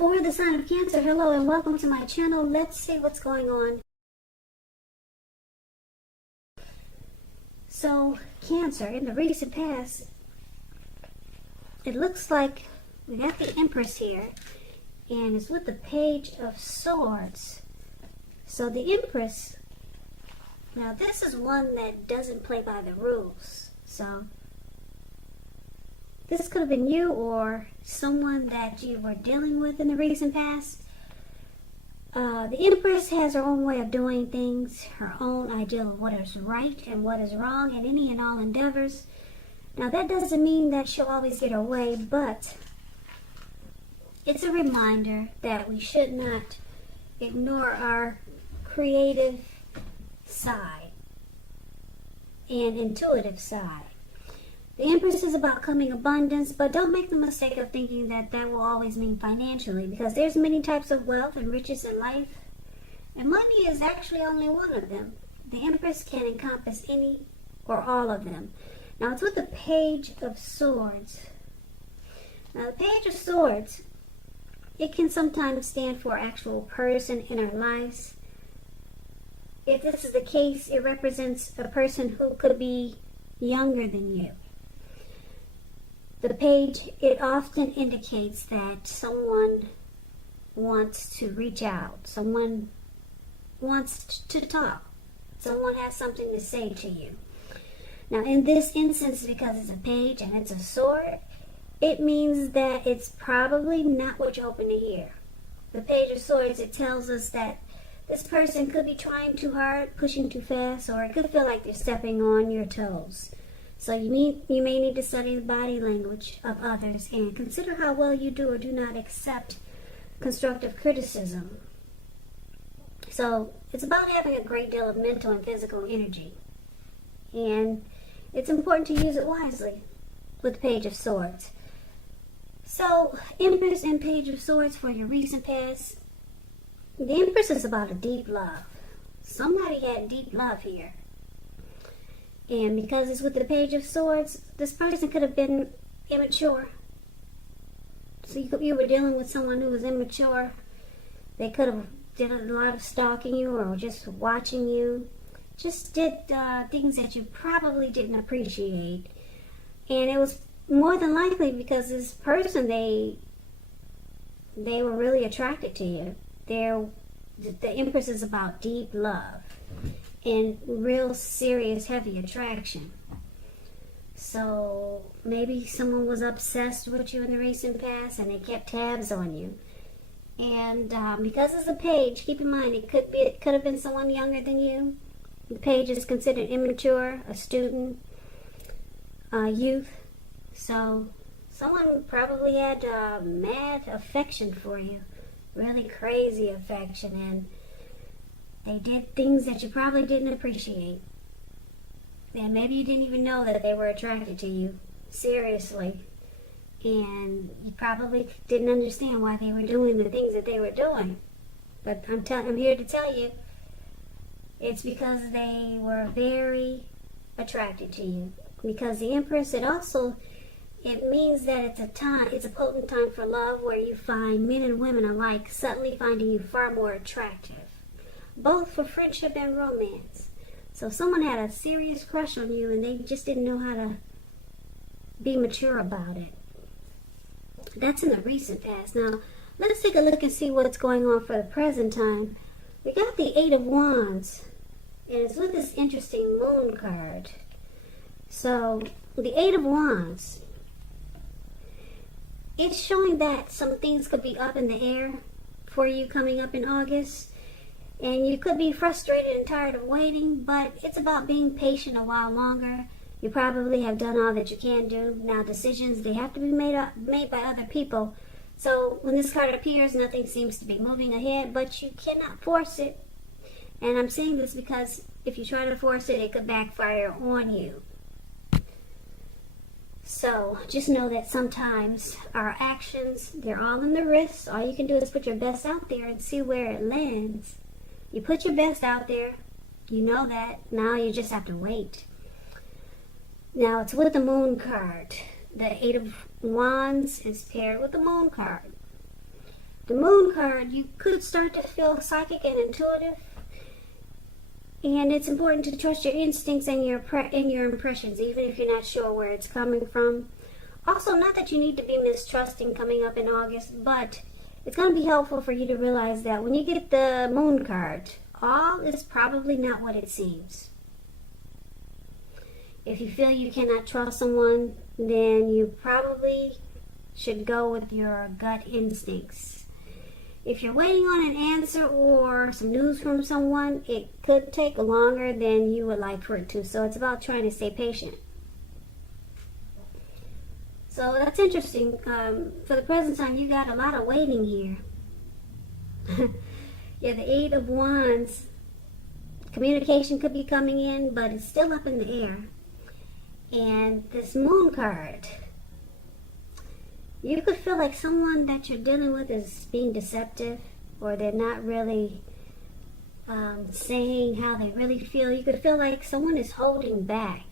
For the sign of Cancer, hello and welcome to my channel. Let's see what's going on. So, Cancer, in the recent past, it looks like we got the Empress here, and it's with the Page of Swords. So the Empress, now this is one that doesn't play by the rules. So this could have been you or someone that you were dealing with in the recent past. The Empress has her own way of doing things, her own idea of what is right and what is wrong in any and all endeavors. Now that doesn't mean that she'll always get her way, but it's a reminder that we should not ignore our creative side and intuitive side. The Empress is about coming abundance, but don't make the mistake of thinking that that will always mean financially, because there's many types of wealth and riches in life, and money is actually only one of them. The Empress can encompass any or all of them. Now it's with the Page of Swords. Now the Page of Swords, it can sometimes stand for an actual person in our lives. If this is the case, it represents a person who could be younger than you. The page, it often indicates that someone wants to reach out. Someone wants to talk. Someone has something to say to you. Now, in this instance, because it's a page and it's a sword, it means that it's probably not what you're hoping to hear. The Page of Swords, it tells us that this person could be trying too hard, pushing too fast, or it could feel like they're stepping on your toes. So you may need to study the body language of others and consider how well you do or do not accept constructive criticism. So it's about having a great deal of mental and physical energy. And it's important to use it wisely with the Page of Swords. So, Empress and Page of Swords for your recent past. The Empress is about a deep love. Somebody had deep love here. And because it's with the Page of Swords, this person could have been immature. So you were dealing with someone who was immature. They could have did a lot of stalking you or just watching you. Just did things that you probably didn't appreciate. And it was more than likely because this person, they were really attracted to you. The Empress is about deep love and real serious heavy attraction. So maybe someone was obsessed with you in the recent past and they kept tabs on you. And because it's a page, keep in mind it could have been someone younger than you. The page is considered immature, a student, youth. So someone probably had mad affection for you, really crazy affection, and they did things that you probably didn't appreciate. And maybe you didn't even know that they were attracted to you, seriously. And you probably didn't understand why they were doing the things that they were doing. But I'm here to tell you, it's because they were very attracted to you. Because the Empress, it means that it's a potent time for love where you find men and women alike suddenly finding you far more attractive, both for friendship and romance. So someone had a serious crush on you and they just didn't know how to be mature about it. That's in the recent past. Now, let's take a look and see what's going on for the present time. We got the Eight of Wands, and it's with this interesting moon card. So, the Eight of Wands, it's showing that some things could be up in the air for you coming up in August. And you could be frustrated and tired of waiting, but it's about being patient a while longer. You probably have done all that you can do. Now decisions, they have to be made by other people. So when this card appears, nothing seems to be moving ahead, but you cannot force it. And I'm saying this because if you try to force it, it could backfire on you. So just know that sometimes our actions, they're all in the wrist. All you can do is put your best out there and see where it lands. You put your best out there. You know that. Now you just have to wait. Now it's with the moon card. The Eight of Wands is paired with the moon card. the Moon card, you could start to feel psychic and intuitive. And it's important to trust your instincts and your impressions, even if you're not sure where it's coming from. Also, not that you need to be mistrusting coming up in August, but it's going to be helpful for you to realize that when you get the Moon card, all is probably not what it seems. If you feel you cannot trust someone, then you probably should go with your gut instincts. If you're waiting on an answer or some news from someone, it could take longer than you would like for it to. So it's about trying to stay patient. So that's interesting. For the present time, you got a lot of waiting here. Yeah, the Eight of Wands. Communication could be coming in, but it's still up in the air. And this Moon card. You could feel like someone that you're dealing with is being deceptive, or they're not really saying how they really feel. You could feel like someone is holding back.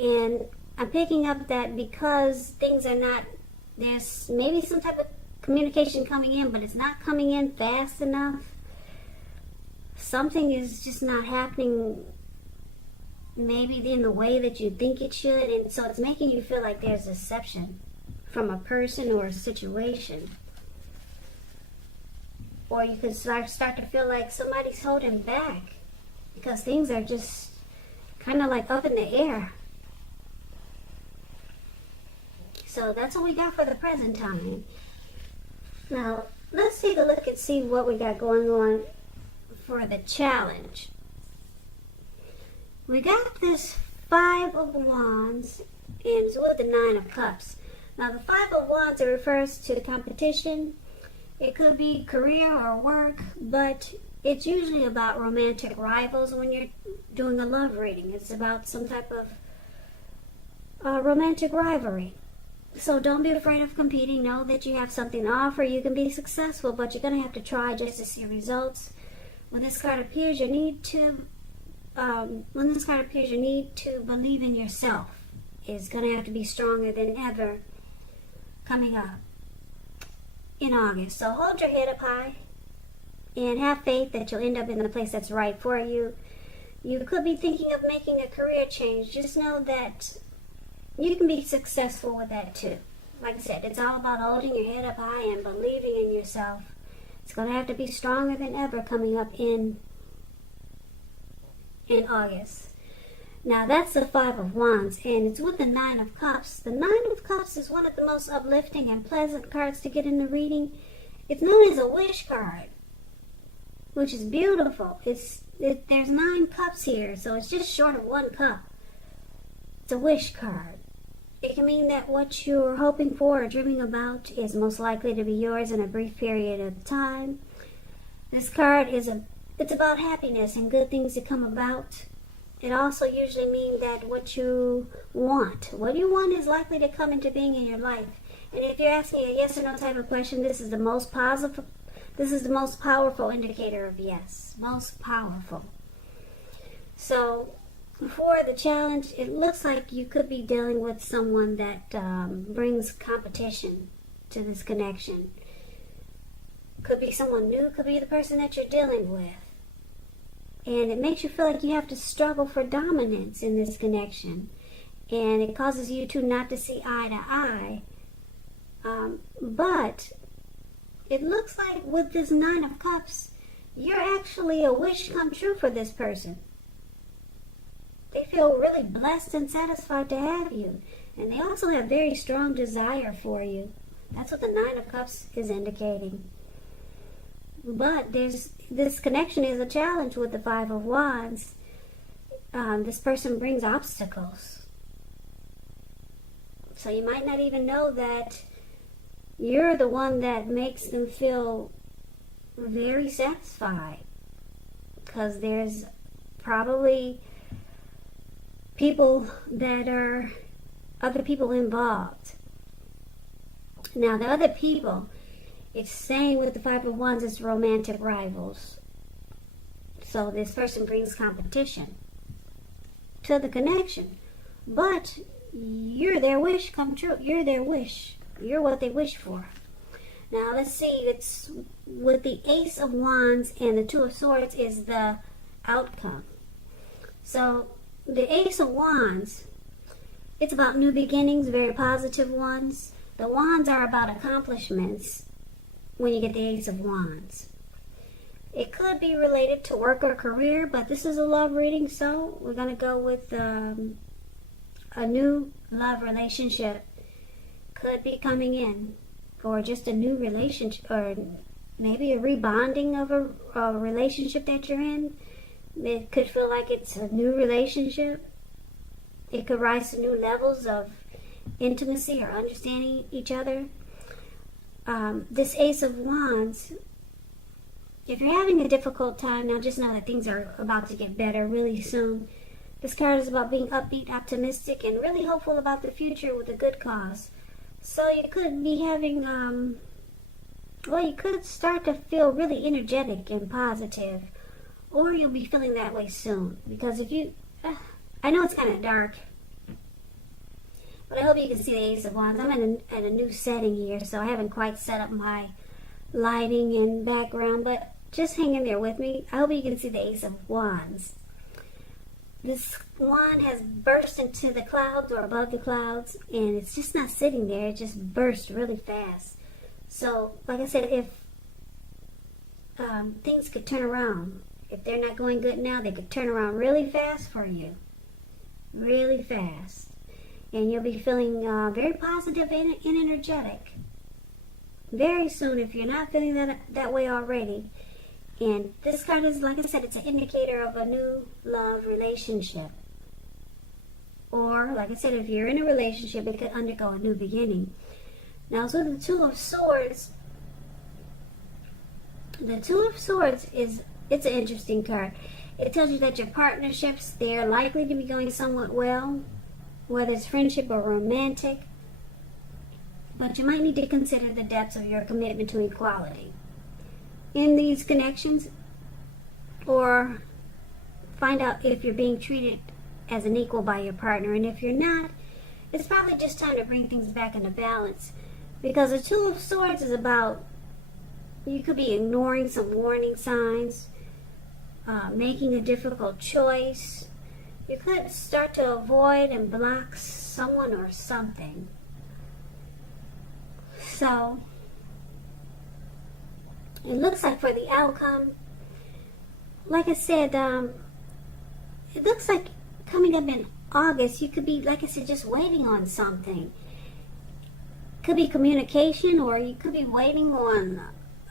And I'm picking up that because things are not, there's maybe some type of communication coming in, but it's not coming in fast enough. Something is just not happening maybe in the way that you think it should, and so it's making you feel like there's deception from a person or a situation. Or you could start to feel like somebody's holding back because things are just kind of like up in the air. So that's what we got for the present time. Now, let's take a look and see what we got going on for the challenge. We got this Five of Wands, and it's with the Nine of Cups. Now, the Five of Wands, it refers to the competition. It could be career or work, but it's usually about romantic rivals when you're doing a love reading. It's about some type of romantic rivalry. So don't be afraid of competing. Know that you have something to offer. You can be successful, but you're going to have to try just to see results. When this card appears, you need to believe in yourself. It's going to have to be stronger than ever coming up in August. So hold your head up high and have faith that you'll end up in the place that's right for you. You could be thinking of making a career change. Just know that you can be successful with that too. Like I said, it's all about holding your head up high and believing in yourself. It's going to have to be stronger than ever coming up in August. Now that's the Five of Wands, and it's with the Nine of Cups. The Nine of Cups is one of the most uplifting and pleasant cards to get in the reading. It's known as a wish card, which is beautiful. There's 9 cups here, so it's just short of 1 cup. It's a wish card. It can mean that what you're hoping for or dreaming about is most likely to be yours in a brief period of time. This card it's about happiness and good things to come about. It also usually means that what you want is likely to come into being in your life. And if you're asking a yes or no type of question, this is the most powerful indicator of yes. Most powerful. So for the challenge, it looks like you could be dealing with someone that brings competition to this connection. Could be someone new, could be the person that you're dealing with. And it makes you feel like you have to struggle for dominance in this connection. And it causes you to not to see eye to eye. But it looks like with this Nine of Cups, you're actually a wish come true for this person. They feel really blessed and satisfied to have you. And they also have very strong desire for you. That's what the Nine of Cups is indicating. But this connection is a challenge with the Five of Wands. This person brings obstacles. So you might not even know that you're the one that makes them feel very satisfied. Because there's probably other people involved. Now the other people, it's saying with the Five of Wands, it's romantic rivals. So this person brings competition to the connection. But you're their wish come true. You're their wish. You're what they wish for. Now let's see, it's with the Ace of Wands and the Two of Swords is the outcome. So the Ace of Wands, it's about new beginnings, very positive ones. The Wands are about accomplishments when you get the Ace of Wands. It could be related to work or career, but this is a love reading, so we're going to go with a new love relationship could be coming in, or just a new relationship, or maybe a rebonding of a relationship that you're in. It could feel like it's a new relationship. It could rise to new levels of intimacy or understanding each other. This Ace of Wands, if you're having a difficult time, now just know that things are about to get better really soon. This card is about being upbeat, optimistic, and really hopeful about the future with a good cause. So you could be having, you could start to feel really energetic and positive, or you'll be feeling that way soon. Because if you, I know it's kind of dark, but I hope you can see the Ace of Wands. I'm in a new setting here, so I haven't quite set up my lighting and background, but just hang in there with me. I hope you can see the Ace of Wands. This wand has burst into the clouds or above the clouds, and it's just not sitting there. It just burst really fast. So, like I said, if things could turn around, if they're not going good now, they could turn around really fast for you. Really fast. And you'll be feeling very positive and energetic very soon if you're not feeling that way already. And this card is, like I said, it's an indicator of a new love relationship. Or, like I said, if you're in a relationship, it could undergo a new beginning. Now, so the Two of Swords, it's an interesting card. It tells you that your partnerships, they're likely to be going somewhat well, whether it's friendship or romantic. But you might need to consider the depths of your commitment to equality in these connections, or find out if you're being treated as an equal by your partner. And if you're not, it's probably just time to bring things back into balance, because the Two of Swords is about, you could be ignoring some warning signs, making a difficult choice. You could start to avoid and block someone or something. So it looks like for the outcome, like I said, it looks like coming up in August, you could be, like I said, just waiting on something. Could be communication, or you could be waiting on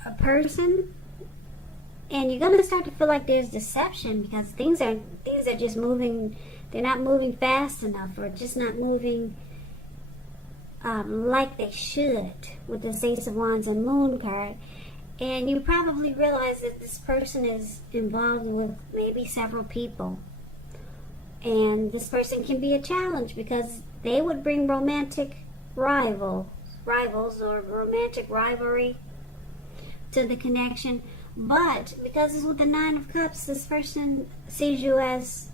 a person, and you're going to start to feel like there's deception, because things are just moving, they're not moving fast enough, or just not moving like they should with the Ace of Wands and Moon card. And you probably realize that this person is involved with maybe several people. And this person can be a challenge, because they would bring romantic rivals or romantic rivalry to the connection. But because it's with the Nine of Cups, this person sees you as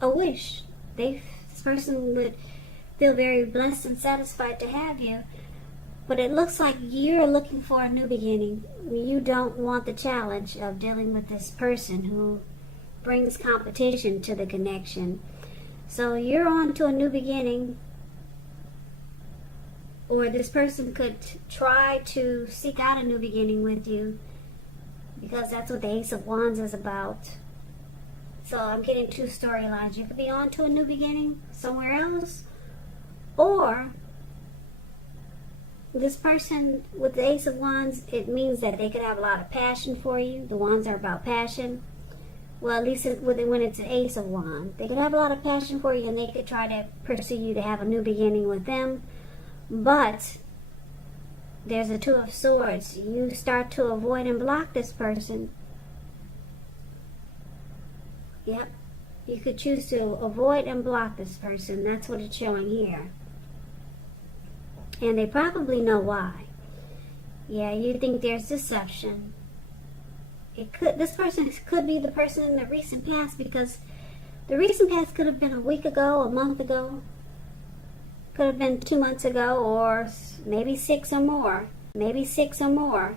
a wish. This person would feel very blessed and satisfied to have you. But it looks like you're looking for a new beginning. You don't want the challenge of dealing with this person who brings competition to the connection. So you're on to a new beginning. Or this person could try to seek out a new beginning with you, because that's what the Ace of Wands is about. So I'm getting two storylines. You could be on to a new beginning somewhere else, or this person with the Ace of Wands, it means that they could have a lot of passion for you. The Wands are about passion. Well, at least when it's an Ace of Wands, they could have a lot of passion for you, and they could try to pursue you to have a new beginning with them. But there's a Two of Swords. You start to avoid and block this person. Yep. You could choose to avoid and block this person. That's what it's showing here. And they probably know why. Yeah, you think there's deception. This person could be the person in the recent past, because the recent past could have been a week ago, a month ago, could have been 2 months ago, or maybe 6 or more. maybe 6 or more.